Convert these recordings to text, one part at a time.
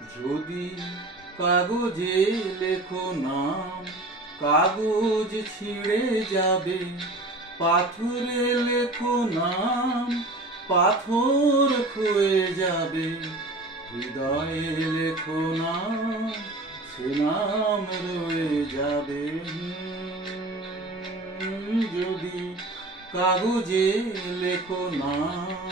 যদি কাগজে লেখো নাম, কাগজ ছিঁড়ে যাবে। পাথরে লেখো নাম, পাথর ক্ষয়ে যাবে। হৃদয়ে লেখো নাম, সে নাম রয়ে যাবে। যদি কাগজে লেখো নাম।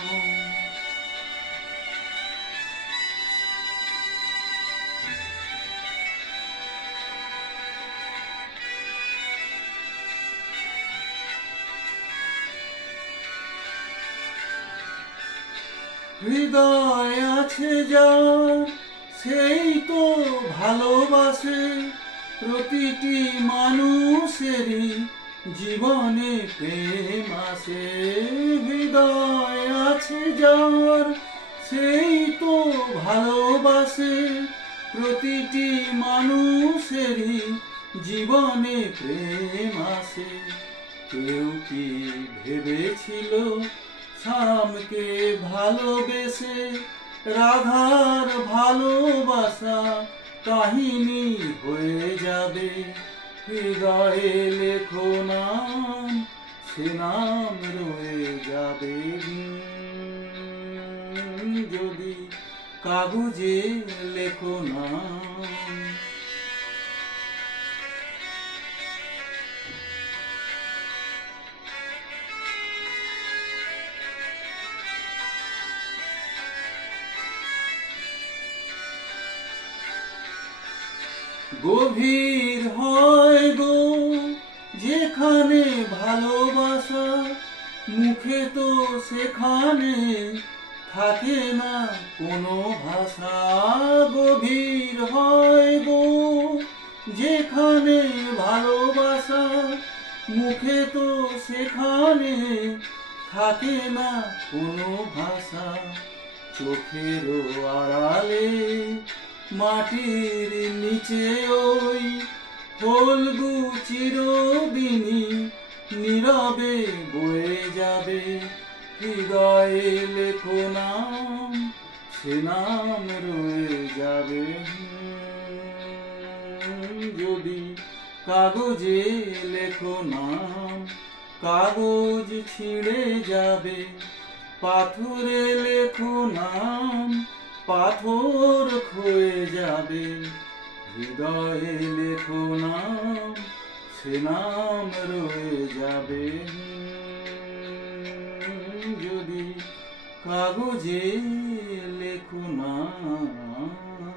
হৃদয় আছে যার, সেই তো ভালোবাসে। প্রতিটি মানুষেরই জীবনে প্রেম আসে। হৃদয় আছে যার, সেই তো ভালোবাসে। প্রতিটি মানুষেরই জীবনে প্রেম আসে। কেউ কি ভেবেছিল শ্যামকে ভালোবেসে রাধার ভালোবাসা কাহিনী হয়ে যাবে। হৃদয়ে লেখো নাম, সে নাম রয়ে যাবে। যদি কাগজে লেখো নাম। গভীর হয় গো যেখানে ভালোবাসা, মুখে তো সেখানে থাকে না কোনো ভাষা। গভীর হয় গো যেখানে ভালোবাসা, মুখে তো সেখানে থাকে না কোনো ভাষা। চোখেরও আড়ালে মাটির নিচে ওই ফলগু চিরদিনই নীরবে বয়ে যাবে। হৃদয়ে লেখো নাম, সে নাম রয়ে যাবে। যদি কাগজে লেখো নাম, কাগজ ছিঁড়ে যাবে। পাথরে লেখো নাম, পাথর ক্ষয়ে যাবে। হৃদয়ে লেখো নাম, সে নাম রয়ে যাবে। যদি কাগজে লেখো নাম।